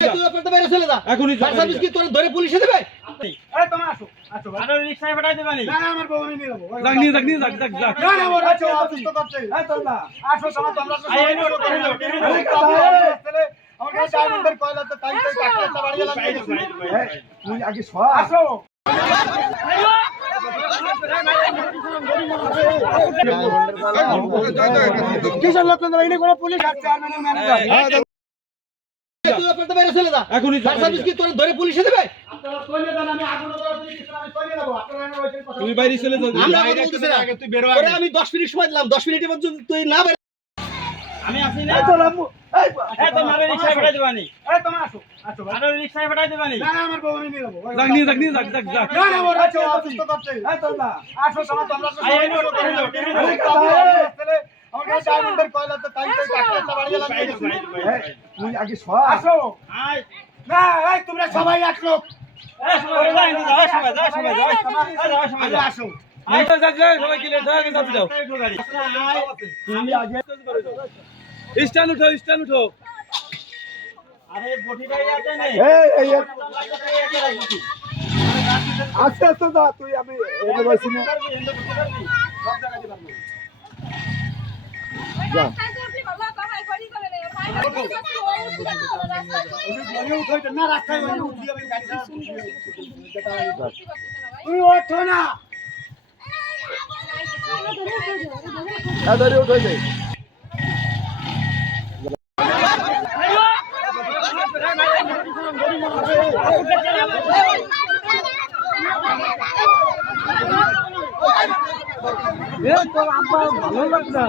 তুই আপনাদের বাইরে চলে যা এখনই ফায়ার সার্ভিস কি তোরে ধরে পুলিশে দেবে? এই তোমরা আসো আসো আরে রিকশায় পাঠাই দেবানি না না আমার বউ নিয়ে নেবো যাক নিয়ে যাক না না ওরা তো অসুস্থ করছে এই তোমরা আসো তোমরা তো এই নো, আমার কাছে ডায়মন্ডের কয়লা তো তাই তাই কাটটা বাড়ি গেলাম তুই আগে সর আসো কিসের লোক তোমরা এনে করে পুলিশ আর চেয়ারম্যানের ম্যানেজার তুই আপনাদের বাইরে চলে যা এখনই ফায়ার সার্ভিস কি তোরে ধরে পুলিশে দেবে? আপনারা কইলে দেন আমি আগুন ধরে কিছু আমি কইলে দেব আপনারা এনে ওইটা কথা তুমি বাইরে চলে যাও আমরা কথা বলতেছি না তুই বের হ তোরে আমি 10 মিনিট সময় দিলাম 10 মিনিটের মধ্যে তুই না বের আমি আসি না এই তো রামু এই তো মারে রিকশায় পাঠাই দেবানি এই তোমরা আসো আসো আরে রিকশায় পাঠাই দেবানি না না আমার বউ নিয়ে নেবো যাক নিয়ে যাক না না ওরা তো অসুস্থ করছে এই তোমরা আসো তোমরা তো এই নো, আমার কাছে ডায়মন্ডের কয়লা তো তাই তাই কাটটা বাড়ি গেলাম তুই আগে সর আসো আই না এই তোমরা সবাই এক লোক এই সবাই যাও সবাই আসো আই তো যাক সবাই কি লেট হয়ে গেছে যাও তুমি আগে স্ট্যান্ড উঠো আরে বটিটাই আছে নেই এই আস্তে আস্তে যা তুই আমি এনে বসি না যা না রাস্তায় উঠি আমি গাড়ি তুই ওঠো না আদারে উঠে যাই তোর আব্বা ভালো লাগছে না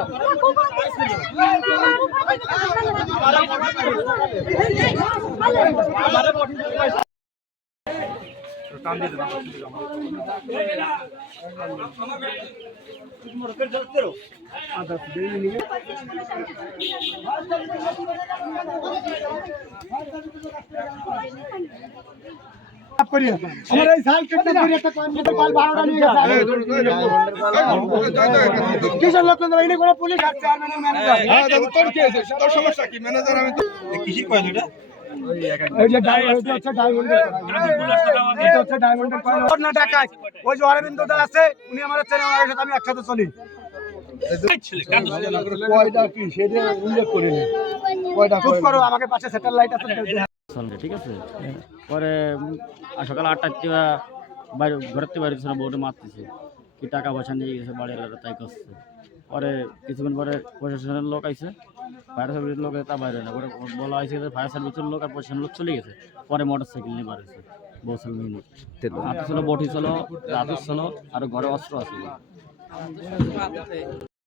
আমার এই সাইকেলটা করে একটা কম্পিউটার পাল 12টা নিয়ে গেছে কিসের লোক তোমরা এনে করে পুলিশ আর চেয়ারম্যানের ম্যানেজার তোর কি হয়েছে তোর সমস্যা কি ম্যানেজার আমি তো কিসি কয় দুটা এই যে ডায়মন্ডের হচ্ছে ডায়মন্ডের কয়েন ওর না টাকায় ওই যে অরবিন্দ দা আছে উনি আমার চেনে ওনার সাথে আমি একসাথে চলি কয়টা কি সেটা উল্লেখ করিনি কয়টা চুপ করো আমাকে পাশে স্যাটেলাইট আছে চলবে ঠিক আছে পরে সকাল 8টার থেকে বাইরে ঘরের থেকে বাইরে ছিল বউটা মারতেছে কি টাকা পয়সা নিয়ে গেছে বাড়ির তাই করছে পরে কিছুক্ষণ পরে প্রশাসনের লোক আইছে ফায়ার সার্ভিসের লোক তা বাইরে না পরে বলা হয়েছে যে ফায়ার সার্ভিসের লোক আর প্রশাসনের লোক চলে গেছে পরে মোটর সাইকেল নিয়ে বাড়িছে বৌসাল মিনি হাতে ছিল বটি ছিল হাতে ছিল আর ঘরে অস্ত্র আছে